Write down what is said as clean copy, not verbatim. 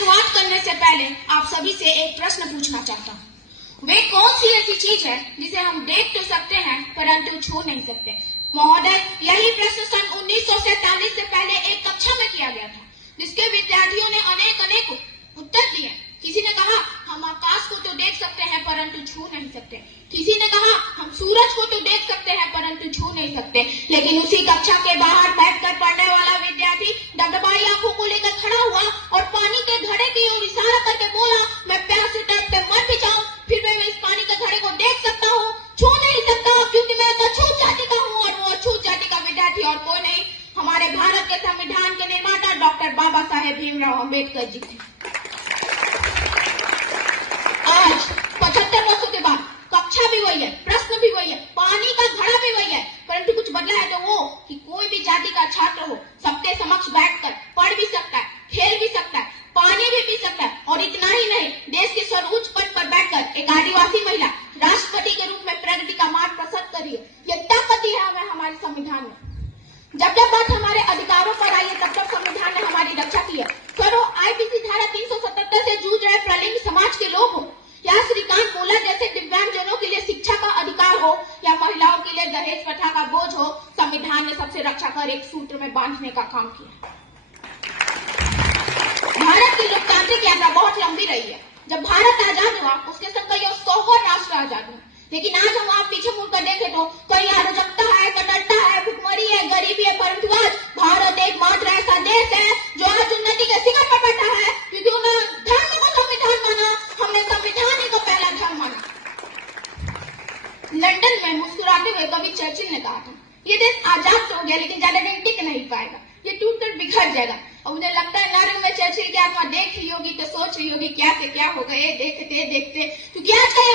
शुरुआत करने से पहले आप सभी से एक प्रश्न पूछना चाहता हूँ। वे कौन सी ऐसी चीज है जिसे हम देख तो सकते हैं परंतु छू नहीं सकते? महोदय, यही प्रश्न सन 1947 से पहले एक कक्षा में किया गया था, जिसके विद्यार्थियों ने अनेक उत्तर दिए। किसी ने कहा हम आकाश को तो देख सकते हैं परंतु छू नहीं सकते। किसी ने कहा हम सूरज को तो देख सकते हैं परंतु छू नहीं सकते। लेकिन उसी कक्षा के बाहर बैठकर पढ़ने वाला विद्यार्थी डगडगाई आंखों को लेकर खड़ा हुआ और पानी के घड़े की ओर इशारा करके बोला, मैं प्यास से तड़पते मर भी जाऊं फिर मैं इस पानी के घड़े को देख सकता हूँ, छू नहीं सकता क्योंकि मैं तो अछूत जाति का हूँ। और वो अछूत जाति का विद्यार्थी और कोई नहीं, हमारे भारत के संविधान के निर्माता डॉक्टर बाबा साहेब भीमराव अम्बेडकर जी थे। आज 75 वर्षों के बाद कक्षा भी वही है, प्रश्न भी वही है, पानी का घड़ा भी वही है, परंतु कुछ बदला है तो वो कि कोई भी जाति का छात्र हो सबके समक्ष बैठकर पढ़ भी सकता है, खेल भी सकता है, पानी भी पी सकता है। और इतना ही नहीं, देश के सर्वोच्च पद पर बैठकर एक आदिवासी महिला राष्ट्रपति के रूप में प्रगति का मार्ग प्रशस्त कर रही है। यह ताकत है हमें हमारे संविधान में। जब बात हमारे अधिकारों पर आई है तब संविधान ने हमारी रक्षा की है। करो आईपीसी धारा 377 से जूझ रहे प्रलिंग समाज के लोग हो या श्रीकांत बोला जैसे दिव्यांगजनों के लिए शिक्षा का अधिकार हो या महिलाओं के लिए दहेज प्रथा का बोझ हो, संविधान ने सबसे रक्षा कर एक सूत्र में बांधने का काम किया। भारत की लोकतांत्रिक यात्रा बहुत लंबी रही है। जब भारत आजाद हुआ उसके संग कई 100 राष्ट्र आजाद हुए, लेकिन आज हम आप पीछे मुड़कर देखें तो कई अराजकता है, कट्टरता है, भुखमरी है, गरीबी है, परंतु आज भारत एकमात्र ऐसा देश है जो आज उन्नति के शिखर पर बैठा है, क्योंकि उन्होंने धर्म को संविधान माना, हमने संविधान ही को पहला धर्म माना। लंदन में मुस्कुराते हुए कवि चर्चिल ने कहा था, ये देश आजाद तो हो गया लेकिन ज्यादा दिन टिक नहीं पाएगा, ये टूटकर बिखर जाएगा। और मुझे लगता है नारे में चर्चिल की आत्मा देख रही होगी तो सोच रही होगी क्या से क्या हो गए देखते देखते, क्योंकि आज का ये